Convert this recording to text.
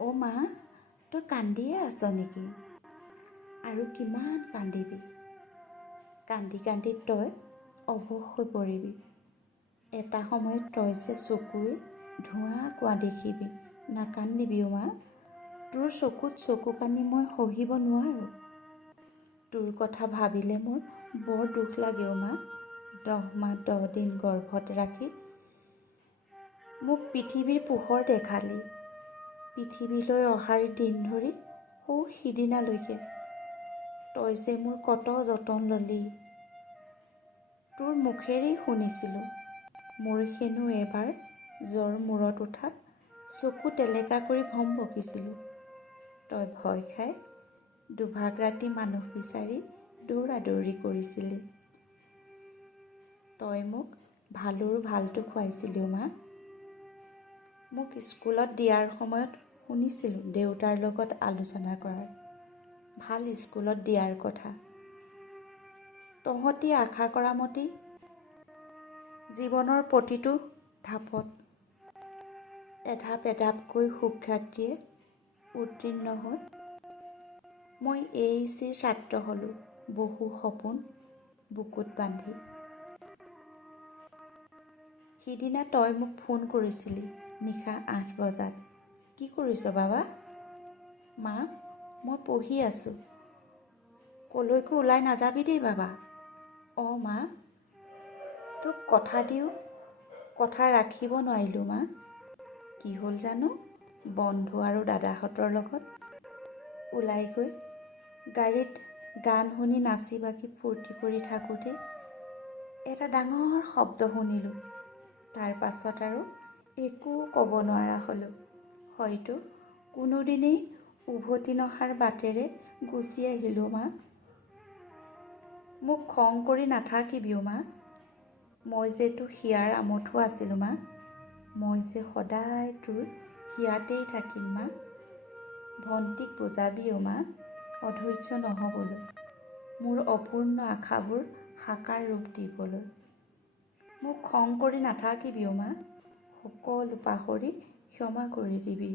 অ' মা, তই কান্দিয়ে আছ নেকি? আৰু কিমান কান্দিবি? কান্দি কান্দি তই অৱশ হৈ পৰিবি। এটা সময়ত তই যে চকুৱে ধোঁৱা কোৱা দেখিবি। নাকান্দিবি অ' মা। তোৰ চকুত চকু পানী মই সহিব নোৱাৰোঁ। তোৰ কথা ভাবিলে মোৰ বৰ দুখ লাগে অ' মা। 10 মাহ 10 দিন গৰ্ভত ৰাখি মোক পৃথিৱীৰ পোহৰ দেখালি। পৃথিৱীলৈ অহাৰ দিন ধৰি সৌ সিদিনালৈকে তই যে মোৰ কত যতন ললি। তোৰ মুখেৰেই শুনিছিলোঁ মোৰ হেনো এবাৰ জ্বৰ মূৰত উঠাত চকু টেলেকা কৰি ভম বকিছিলোঁ। তই ভয় খাই দুভাগ ৰাতি মানুহ বিচাৰি দৌৰা দৌৰি কৰিছিলি। তই মোক ভালুৰ ভালটো খুৱাইছিলি মা। মোক স্কুলত দিয়াৰ সময়ত শুনিছিলোঁ দেউতাৰ লগত আলোচনা কৰাৰ ভাল স্কুলত দিয়াৰ কথা। তহঁতি আশা কৰা মতে জীৱনৰ প্ৰতিটো ঢাপত এধাপ এধাপকৈ সুখ্যাতিৰে উত্তীৰ্ণ হৈ মই এইচিৰ ছাত্ৰ হ'লোঁ বহু সপোন বুকুত বান্ধি। সিদিনা তই মোক ফোন কৰিছিলি নিশা 8 বজাত। কি কৰিছ বাবা? মা, মই পঢ়ি আছোঁ। কলৈকো ওলাই নাযাবি দেই বাবা। অ' মা, তোক কথা দিওঁ কথা ৰাখিব নোৱাৰিলোঁ মা। কি হ'ল জানো? বন্ধু আৰু দাদাহঁতৰ লগত ওলাই গৈ গাড়ীত গান শুনি নাচি বাগি ফূৰ্তি কৰি থাকোঁতে এটা ডাঙৰ শব্দ শুনিলোঁ। তাৰ পাছত আৰু একো ক'ব নোৱাৰা হ'লোঁ। হয়তো কোনোদিনেই উভতি নহাৰ বাটেৰে গুচি আহিলোঁ মা। মোক খং কৰি নাথাকিবি অ' মা। মই যে তোৰ হিয়াৰ আমঠু আছিলোঁ মা। মই যে সদায় তোৰ হিয়াতেই থাকিম মা। ভণ্টিক বুজাবি অ' মা অধৈৰ্য নহ'বলৈ, মোৰ অপূৰ্ণ আশাবোৰ সাকাৰ ৰূপ দিবলৈ। মোক খং কৰি নাথাকিবি অ' মা। সকলো পাহৰি ক্ষমা কৰি দিবি।